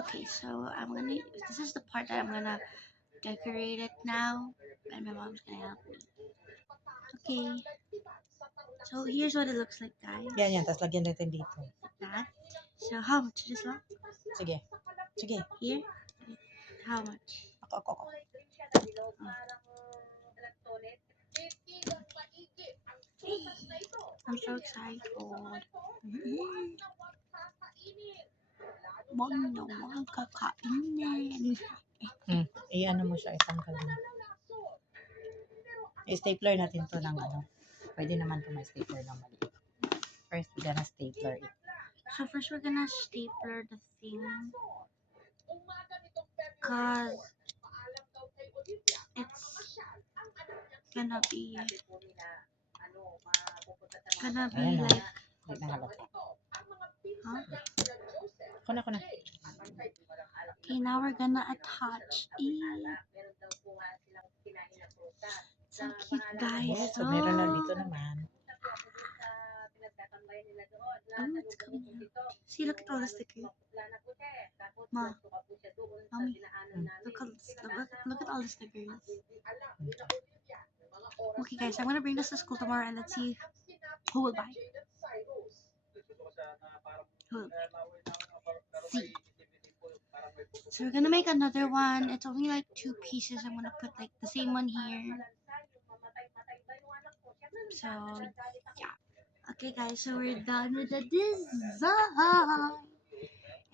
Okay, so this is the part that I'm gonna decorate it now, and my mom's gonna help me. Okay, so here's what it looks like, guys. Yan. Tapos lagyan natin dito. That. So how much? Just long? Sige. Here? How much? Ako. I'm so excited. Wag na wag kakainin. I-ano mo siya, itanggal mo. I-stapler natin to ng ano. Pwede naman to may stapler ng maliit. First, we're gonna stapler it. So first we're gonna stapler the thing. Cause it's gonna be Ayan, like, hindi na halata. huh? Ako na. Okay, now we're gonna attach it. So cute, guys. Yes, so meron na dito naman. Oh, it's coming out. See, look at all the stickers. Mommy, look at all the stickers. Okay, guys, I'm gonna bring this to school tomorrow and let's see who will buy. See. So we're gonna make another one. It's only like 2 pieces. I'm gonna put like the same one here. So yeah. Okay, guys, so we're done with the design,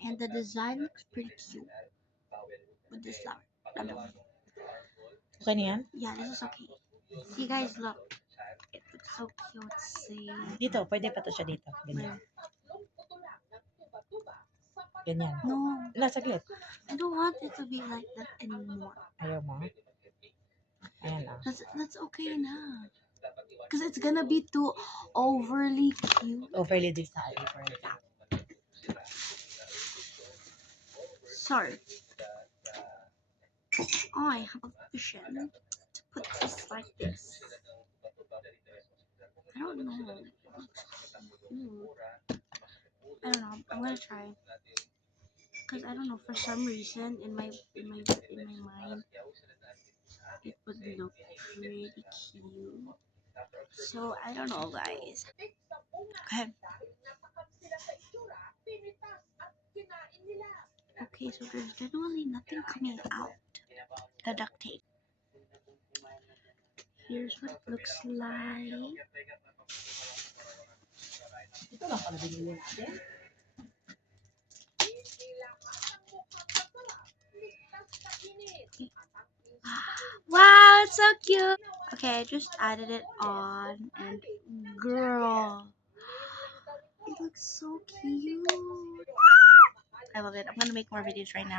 and the design looks pretty cute with this flower. Okay na yan? Yeah, this is okay. See, guys, look. It looks so cute. See. Dito, pwede pa to siya dito. Ganyan. Ganyan. No, Saglit. I don't want it to be like that anymore. Ayaw mo? Ayan na. That's okay na. Because it's gonna be too overly cute. Overly designed for that. Sorry. Oh, I have a vision to put this like this. I don't know. I don't know. I'm gonna try. Because I don't know, for some reason in my mind it would look pretty cute. So I don't know, guys. Okay. Okay, so there's literally nothing coming out. The duct tape. Here's what it looks like. Ito lang pala binili natin. Wow, it's so cute. Okay, I just added it on, and girl, it looks so cute. I love it. I'm gonna make more videos right now.